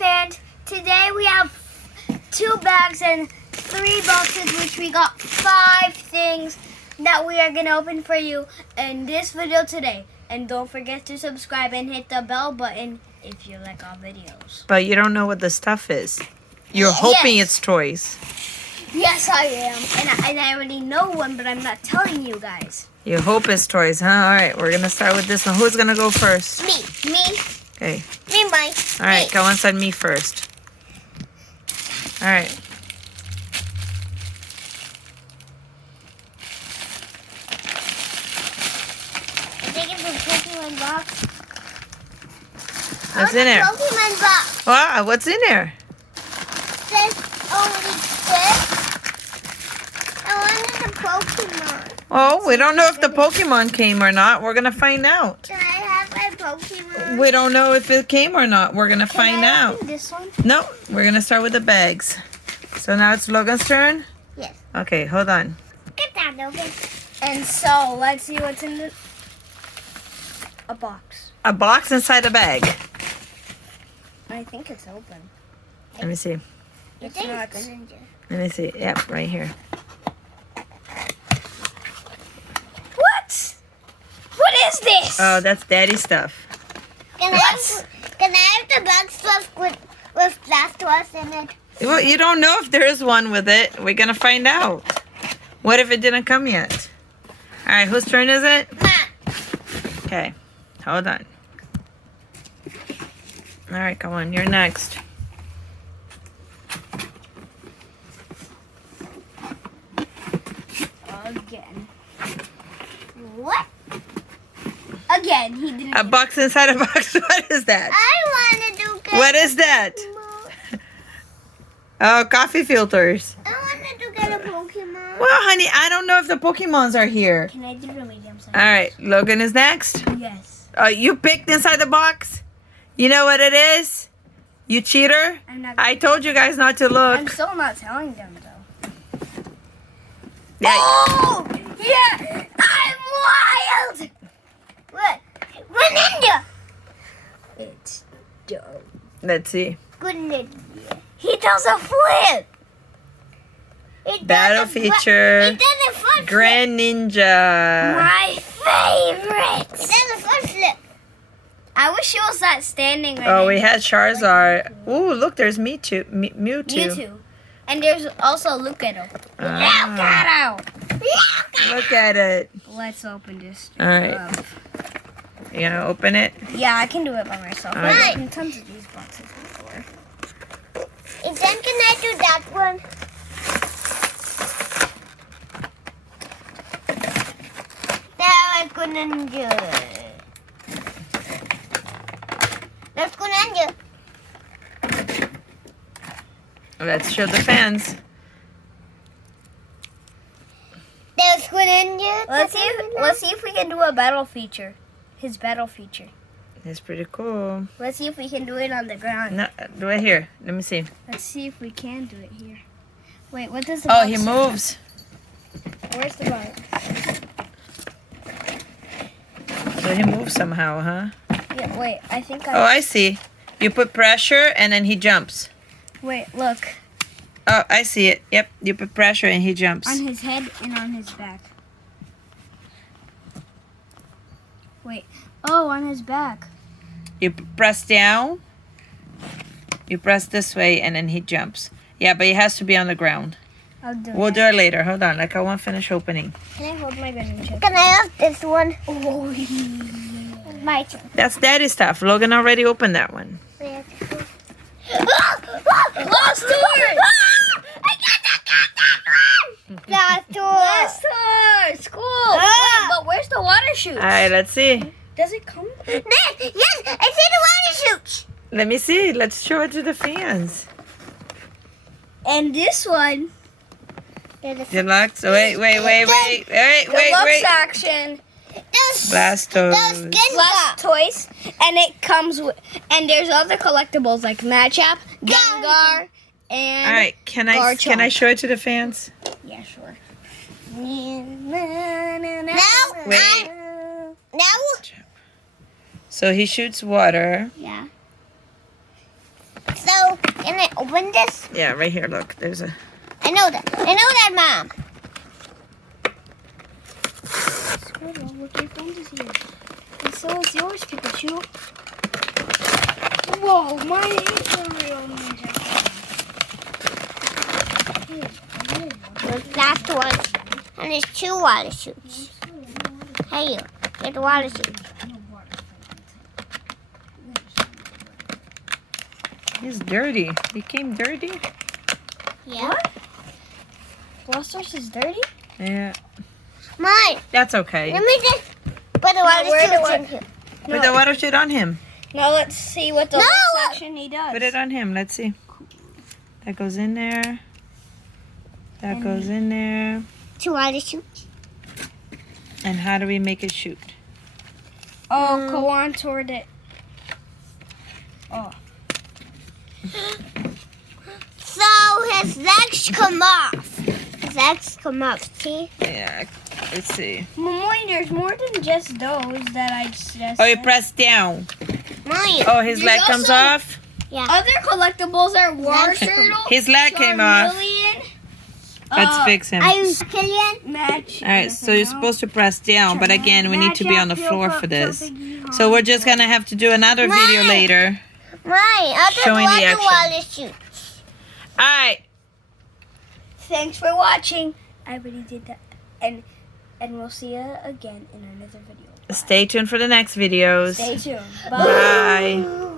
fans. Today we have 2 bags and 3 boxes, which we got 5 things that we are gonna open for you in this video today. And don't forget to subscribe and hit the bell button if you like our videos. But you don't know what the stuff is. You're hoping it's toys. Yes, I am. And I already know one, but I'm not telling you guys. You hope it's toys, huh? All right, we're gonna start with this one. Who's gonna go first? Me. Okay. Me, mine. All right, Kawan said me first. All right. I think it's a Pokemon box. What's in there? Pokemon box. Wow, what's in there? Says only this. I wanted the Pokemon. Oh, we don't know if the Pokemon came or not. We're gonna find out. Can I have my Pokemon? We don't know if it came or not. We're gonna find out. Open this one? No, we're gonna start with the bags. So now it's Logan's turn? Yes. Okay, hold on. Get that, Logan. And so, let's see what's in a box. A box inside a bag. I think it's open. Let me see. It's not. Greninja. Let me see. Yep, right here. What? What is this? Oh, that's daddy stuff. Can I have the bag stuff with Blastoise in it? Well, you don't know if there is one with it. We're gonna find out. What if it didn't come yet? All right, whose turn is it? Okay, hold on. All right, come on, you're next. Again. What? Again, he didn't. A box inside a box. What is that? I want to do. What is that? Oh, coffee filters. I wanted to get a Pokemon. Well, honey, I don't know if the Pokemons are here. Can I do the medium size? All right, Logan is next. Yes. You picked inside the box? You know what it is? You cheater? I'm not. I told you guys not to I'm look. still not telling them though. Yeah. Oh yeah! I'm wild. What? Greninja. It's dope. Let's see. Greninja. He does a flip. Battle feature. It does a front flip. Greninja. My favorite. It does a front flip. I wish it was that standing right Oh, we had Charizard. Ooh, look, there's Mewtwo. Mewtwo. And there's also Lucario. Ah. Lucario. Look at it. Let's open this. All right. You gonna open it? Yeah, I can do it by myself. All I've right. opened tons of these boxes before. And then can I do that one? That was Greninja. That's Greninja. Let's show the fans. There's Greninja. Let's see if we can do a battle feature. His battle feature. It's pretty cool. Let's see if we can do it on the ground. No, do it here. Let me see. Let's see if we can do it here. Wait, what does the Oh, box he say? moves. Where's the box? So he moves somehow, huh? Yeah, wait, I think Oh, I see. You put pressure and then he jumps. Wait, look. Oh, I see it. Yep, you put pressure and he jumps. On his head and on his back. Wait. Oh, on his back. You press down. You press this way and then he jumps. Yeah, but he has to be on the ground. I'll do We'll do it later. Hold on. Like I want to finish opening. Can I hold my Greninja? Can I have this one? Oh, yeah. My turn. That's daddy stuff. Logan already opened that one. Lost doors! I got that one! Blastoise! Cool! Wait, but where's the water chute? All right, let's see. Does it come? Yes, I see the water chute! Let me see. Let's show it to the fans. And this one. Deluxe. Oh, wait. Deluxe action. Blastoise. Blastoise. And it comes with, and there's other collectibles like Matchup, Gengar, and All right, can I show it to the fans? Yeah, sure. Now? Wait. Now? So he shoots water. Yeah. So, can I open this? Yeah, right here. Look, there's a. I know that. I know that, Mom. Squirtle, look, your friend is here. And so is yours, Pikachu. Whoa, mine is a real ninja. There's Blastoise. And there's 2 water shoots. Hey, you. Get the water shoot. He's dirty. Became dirty. Yeah. What? Blastoise is dirty? Yeah. Mine. That's okay. Let me just put the water where the shoots wa- in here. Put the water shit on him. Now let's see what the No! next section he does. Put it on him. Let's see. That goes in there. That goes in there. 2 water shoots. And how do we make it shoot? Oh, Kawan toward it. Oh. So his legs come off. His legs come off. See? Yeah. Let's see. Mine, there's more than just those that I just Oh, you said. press down. Mine. Oh, his There's leg comes also- off. Yeah. Other collectibles are War That's- Turtle, His leg came off. Charmeleon, Let's fix him. Are you Killian? Match. All right, so you're supposed to press down, but again, we need to be on the floor for this. So we're just gonna have to do another video later. Mine. I'll just Showing the want the action. water shoots. All right. Thanks for watching. I already did that. And we'll see you again in another video. Stay tuned for the next videos. Stay tuned. Bye. Bye.